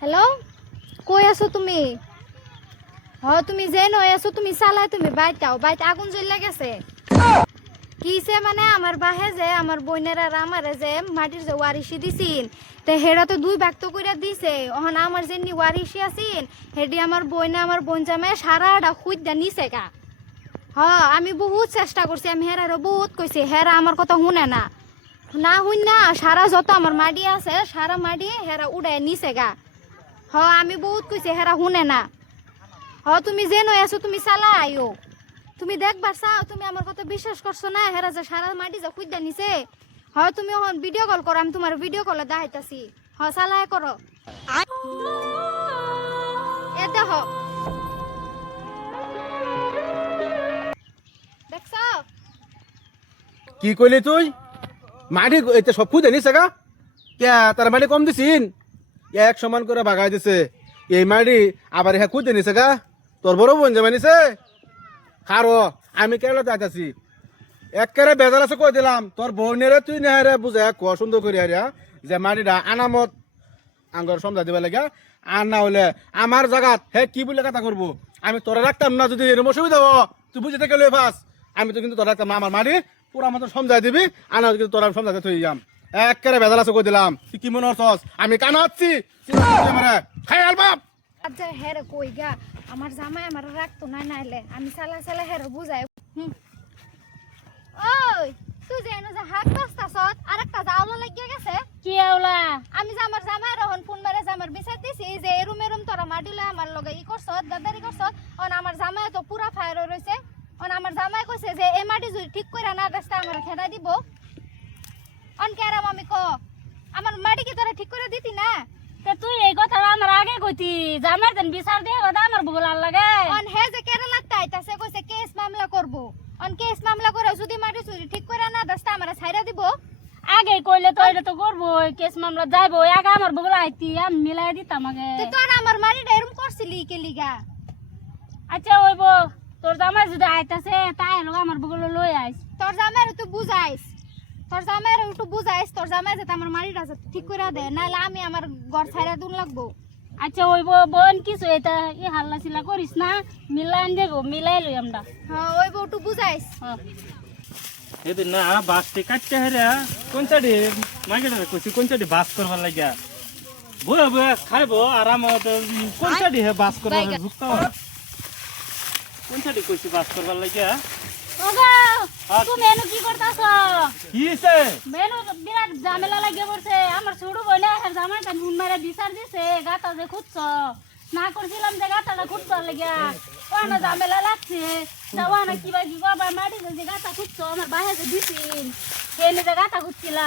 Hello, কই আছো তুমি? তুমি যে নই আছো তুমি চালাই তুমি বাইটাও বাইতে আগুন জ্বলে গেছে। কিসে মানে আমার বাহে যে আমার বোনের আর আমারে যে মাটির যে ওয়ারিশি দিছিন তে হেরা তো দুই ভাগ তো কইরা দিছে। ওহন আমার যে ওয়ারিশি আছিন হেডি আমার বইনে আমার বোন জামাই সারাটা খুইদা নিছে গা। আমি বহুত চেষ্টা করছি, আমি হেরারও বহুত কইছি, হেরা আমার কথা শুনে না। না শুন না সারা যত আমার মাটি আছে সারা মাটি হেরা উড়াই নিছে গা। আমি বহুত কইছি হেরা শুনে না। তুমি যে নই আছো তুমি চালা আইও, তুমি দেখবার চাও, তুমি আমার কথা বিশ্বাস করছো না? হেরা যে সারা মাটি যে খুঁজা নিছে। তুমি এখন ভিডিও কল করো, আমি তোমার ভিডিও কলে দেখাইতাছি। চালাই করো এ দেখ দেখছ। কি কইলি তুই? মাটি এটা সব খুঁজে নিছে গা কে? তার মাটি কম দিছিন, এক সমান করে বাগাই দিছে। এই মাটি আবার হ্যাঁ খুঁজে নিছে গা। তোর বড় বোন যাবে নিছে খারো, আমি কেরলা যাইতাছি। একেবারে বেজাল আছে কই দিলাম, তোর বোনেরে তুই নেহারে বুঝে ক সুন্দর করি হারিয়া যে মাটিটা আনামত আঙ্গর সমঝা দিবা লাগে। আর না হলে আমার জায়গাত হে কি বলে কথা করবো, আমি তোরা রাখতাম না। যদি এরকম অসুবিধা হবো তুই বুঝে থেকে লই ফাস, আমি তো কিন্তু তোরা রাখতাম না। আমার মাটি পুরা মতো সমঝাই দিবি, আনা কিন্তু তোরা সমঝাতে থই যাম। একেবারে বেজাল আছে কই দিলাম। তুই কি মনে হচ্ছস আমি কানা হচ্ছি? খাই আলবাম আচ্ছা হেরে কই গা, আমার জামাই আমার রাখতো না, নাইলে আমি চালা চালা হেরে বুঝাই। ওই তুই যে এনে যে হাত বাস্তাছত আর একটা জাওলা লাগিয়ে গেছে। কি আওলা? আমি যে আমার জামাই রহন ফোন মারে যে আমার বিচার দিছি যে এরুম এরুম তোরা মাডিলে আমার লগে ই করছত গাদ্দারি করছত। আমার জামাই তো পুরা ফায়ার রইছে। আমার জামাই কইছে যে এই মাটি যদি ঠিক করে না দেস্তা আমার খেদা দিব। কেরাম আমি ক আমার মাটি কি তোরা ঠিক করে দিতি না? তে তুই এই কথা আমার আগে কইতি, জামার দেন বিচার দিয়ে কথা আমার ভুলার লাগে। হে যে কেরালা তাইতাছে কইছে কেস মামলা করব। কেস মামলা করে যদি মাটি চুরি ঠিক করে না দেস্তা আমার ছাইরা দিব। আগে কইলে তো এটা তো করবো, কেস মামলা যাইবো। আগে আমার ভুলা আইতি আমি মিলাই দিতাম আগে। তোর আমার মাটিটা এরম করছিলি কে লিগা? আচ্ছা হইব, তোর জামাই যদি আইতাছে তাই হলো আমার বগুলো লই আইস। তোর জামাইরে তুই বুঝাইস, তোর জামাইরে একটু বুঝাইস, তোর জামাই যাতে আমার মাটিটা ঠিক করে দে, নাহলে আমি আমার ঘর ছাইরা দুন লাগবো। আচ্ছা হইব বোন, কিছু এটা ই হাল্লা চিল্লা করিস না, মিলাই দেবো, মিলাই লই আমরা। ওই বউ একটু বুঝাইস। এদিন না বাসটি কাটতে হেরা কোন চাডি মাইকেটা কইছি কোন চাডি বাস করবার লাগিয়া বয়ে বয়ে খাইবো আরামত। কোন চাডি হে বাস করবার যুক্ত কোন চাডি কইছি বাস করবার লাগিয়া। ওগো তুমি এনো কি করতাছ? কি হইছে? মেনু বিরাট ঝামেলা লাগিয়ে পড়ছে। আমার ছোট বোনে আর জামাইটা নুন মারা বিচার দিছে গাতা যে খুঁজছ না করছিলাম যে গাতাটা খুঁজবার লাগিয়া ওনা ঝামেলা লাগছে। যাওয়ানা কিবা কি করবার মাটি যে গাতা খুঁজছ আমার বাইরে যে দিছিন এনে যে গাতা খুঁজছিলা।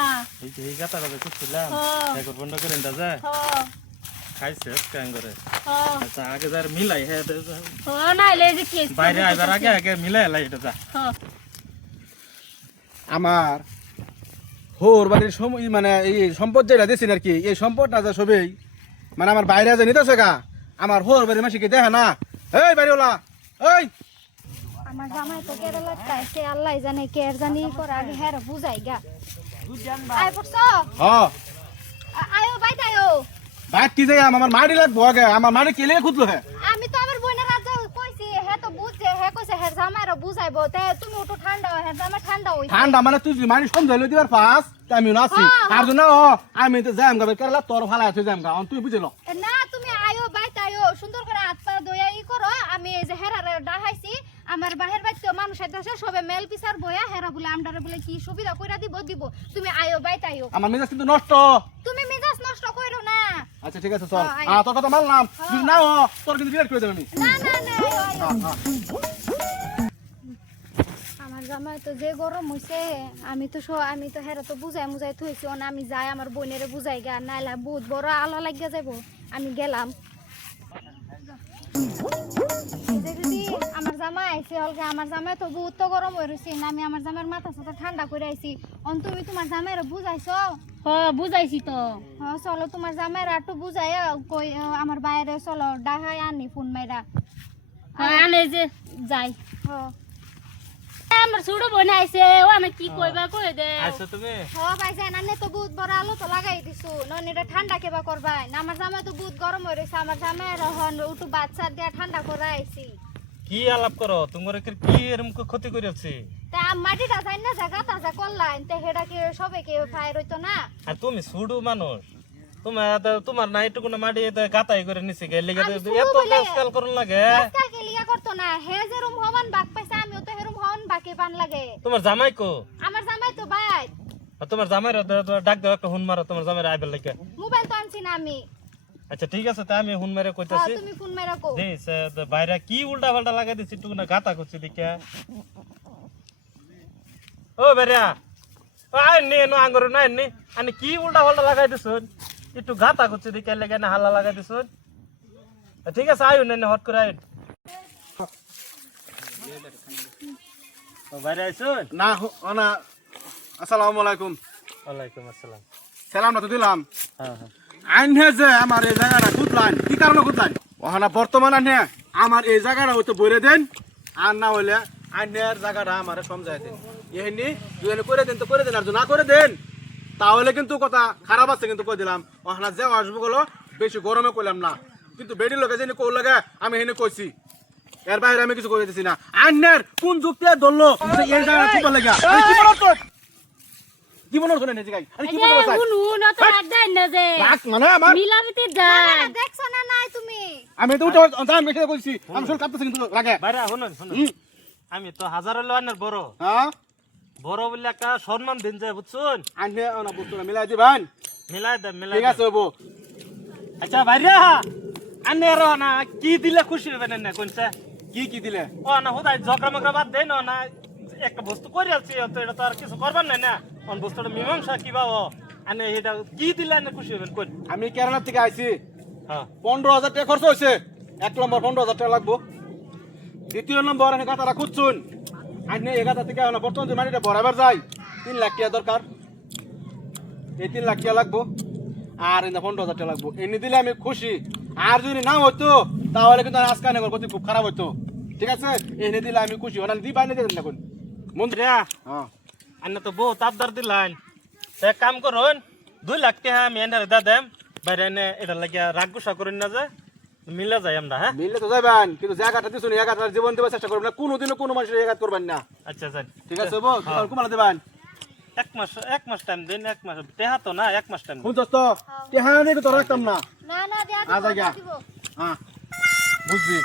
এই গাতাটা কইছিলাম একবার বন্ধ করে দা যায় খাইছে কাং করে। আচ্ছা আগে যার মিলাই হে নাইলে যে কেস বাইরে আইবার আগে আগে মিলাই লাই এটা যা। আমার হোর বাড়ির মানে এই সম্পদ যেটা দিয়েছেন আর কি, এই সম্পদটা যে সবই মানে আমার বাইরে যে নিতেছে গা, আমার হোর বাড়ির মাসিকে দেখে না। এই বাড়িওলা এই আমার জামাই তো কেরালা তাইছে, আল্লাহ জানে কে আর জানি করে আগে হেরে বুঝাই গা। আয় পড়ছ? আয়ো বাইতে আয়ো। বাইক কি যাই আমার মাটি লাগবো আগে, আমার মাটি কেলে খুঁজলো হ্যাঁ। আমি তো আমার বোনের রাজা কইছি, হে তো বুঝছে, হে কইছে হে জামাইরা বুঝাইবো। তে তুমি একটু ঠান্ডা হও, হে জামাই ঠান্ডা হইছে। ঠান্ডা মানে তুই মাটি সমঝাইলে দিবার পাস আমি নাছি আর জন্য আমি তো যাম গা কেরালা তোর ভালো আছে যাম গা তুই বুঝিল না তুমি আয়ো বাইতে আয়ো, সুন্দর করে হাত পা ধুইয়া ই করো। আমি এই যে হেরারে ডাহাইছি, আমার বাহির বাইতে মানুষ আইতাছে সবে মেল পিসার বয়া হেরা বলে আমডারে বলে কি সুবিধা কইরা দিব দিব। তুমি আয়ো বাইতে আয়ো। আমার মেজাজ কিন্তু নষ্ট। তুমি মেজাজ নষ্ট কইরো না। আচ্ছা ঠিক আছে চল, তোর কথা মানলাম। তুই না তোর কিন্তু বিরাট করে দেব আমি। না না না আয়ো আয়ো। আমার জামাই তো যে গরম হইছে, আমি তো হেরা তো বুঝাই মুজাই থইছি। আমি যাই আমার বোনেরে বুঝাই গা, নাইলা বহুত বড় আলা লাগিয়া যাইব। আমি গেলাম। দিদি আমার জামাই আইছে হলকে, আমার জামাই তো বহুত তো গরম হয়ে রইছে। আমি আমার জামাইয়ের মাথা সাথে ঠান্ডা করে আইছি। তুমি তোমার জামাইরে বুঝাইছো? বুঝাইছি তো। চলো তোমার জামাইরা একটু বুঝাইয়া কই আমার বাইরে, চলো ডাহাই আনি ফোন মাইরা আনে যে যাই। আমার ছোট বোন আইছে ও না কি কইবা কই দে আইছো তুমি হ ভাইজান আনে তো বহুত বড় আলো তো লাগাই দিছু ননিটা ঠান্ডা কেবা করবাই না আমার জামাই তো বহুত গরম হয়ে রয়েছে আমার জামাই রহন উঠু বাচ্চা দিয়া ঠান্ডা করে আইছি কি আলাপ করো তোমার কি এরকম ক্ষতি করেছে তা মাটিটা যাই না জায়গা তাজা করলাম তে হেডা কি সবে কেউ ফায়ার হইতো না আর তুমি সুডু মানুষ তোমার না একটু কোনো মাটি গাতাই করে নিছে গেলে আমি শুধু এত বলে- কাজকাল করুন লাগে আজকাল কে লিগা করতো না হে যেরম হওয়ান বাক পাইছে আমিও তো হেরম হওয়ান বাকি পান লাগে তোমার জামাই কো আমার জামাই তো ভাই আর তোমার জামাই ডাক দাও একটা হুন মারো তোমার জামাই আইবার লাগে মোবাইল তো আনছি না আমি আচ্ছা ঠিক আছে তা আমি হুন মেরে হ্যাঁ, কইতাছি তুমি ফোন মেরা কো দিস বাইরে কি উল্টা পাল্টা লাগাই দিছি একটু না গাতা করছি দেখে ও বেরিয়া আয় নে নো আঙ্গুর নাই নি আনি কি উল্টা পাল্টা লাগাই দিছুন একটু গাতা করছি দেখে লেগে না হাল্লা লাগাই দিছুন ঠিক আছে আয়ু নে হট করে আয় ও বাইরে আইছুন না না আসসালামু আলাইকুম ওয়ালাইকুম আসসালাম সালাম না তো দিলাম হ্যাঁ হ্যাঁ আইনে যে আমার এই জায়গাটা খুঁজলাম কি কারণে খুঁজলাম ওখানে বর্তমান আনে আমার এই জায়গাটা হয়তো বইরে দেন আর না হলে আইনের জায়গাটা আমার সমঝাই দেন এমনি দুজনে করে দেন তো করে দেন আর যদি না করে দেন তাহলে কিন্তু কথা খারাপ আছে কিন্তু কই দিলাম ওখানে যে আসবো গেলো বেশি গরমে কইলাম না কিন্তু বেডির লোকে যেন কৌ লাগে আমি হেনে কইছি এর বাইরে আমি কিছু করে দিছি না আইনের কোন যুক্তি আর ধরলো যে এই জায়গাটা খুব লাগে কি বলো তো কি মনে হচ্ছে না জিগাই আরে কি এই বলতে যে চাই হুন হুন তো রাখ দেন না যে রাখ মানে আমার মিলামিতে যান দেখছো না নাই তুমি আমি তো উঠে জান মেখে বলছি আমি শুন কাঁপতেছি কিন্তু লাগে বাইরে শুনুন শুনুন হুম। আমি তো হাজার হলো আনের বড় হ্যাঁ বড় বলে একটা সম্মান দিন যায় বুঝছুন আনবে না বুঝতো মিলাই দিবেন মিলাই দে মিলাই ঠিক আছে বউ আচ্ছা বাইরে আনে রো না কি দিলে খুশি হবেন না কোনছে কি দিলে ও না হুদাই ঝগড়া মগড়া বাদ দেন না একটা বস্তু করে আছি তো এটা তো আর কিছু করবার নাই না কোন বস্তুটা মীমাংসা কি বাও আনে এটা কি দিলে না খুশি হবেন কোন আমি কেরালা থেকে আইছি হ্যাঁ 15,000 টাকা খরচ হয়েছে এক নম্বর 15,000 টাকা লাগবো দ্বিতীয় নম্বর আমি গাতারা খুঁজছুন আইনে এই গাতা থেকে বর্তমান যে মাটিটা বরাবর যায় 3 লাখ টাকা দরকার এই 3 লাখ টাকা লাগবো আর এই 15,000 টাকা লাগবো এনে দিলে আমি খুশি আর যদি না হতো তাহলে কিন্তু আজকে আমার গতি খুব খারাপ হতো ঠিক আছে এনে দিলে আমি খুশি ওনা দিই বাইরে দেন না কোন মন্ত্রী হ্যাঁ আনে তো বহুত আবদার দিলাইন এক কাম করুন 2 লাখ টাকা আমি এনে দা দেম বাইরে এনে এটা লাগিয়া রাগ গুসা করেন না যে মিলা যায় আমরা হ্যাঁ মিললে তো যাবেন কিন্তু জায়গাটা দিছুন এই জায়গাটার জীবন দেবার চেষ্টা করবেন না কোনোদিনও কোনো মানুষের এই জায়গা করবেন না আচ্ছা যান ঠিক আছে বল কুমালা দেবেন এক মাস টাইম দিন এক মাস তেহা তো না এক মাস টাইম শুনছস তো টেহা নিয়ে তো রাখতাম না না না দিয়া আজ দিব আজ্ঞা। দিব হ্যাঁ বুঝছি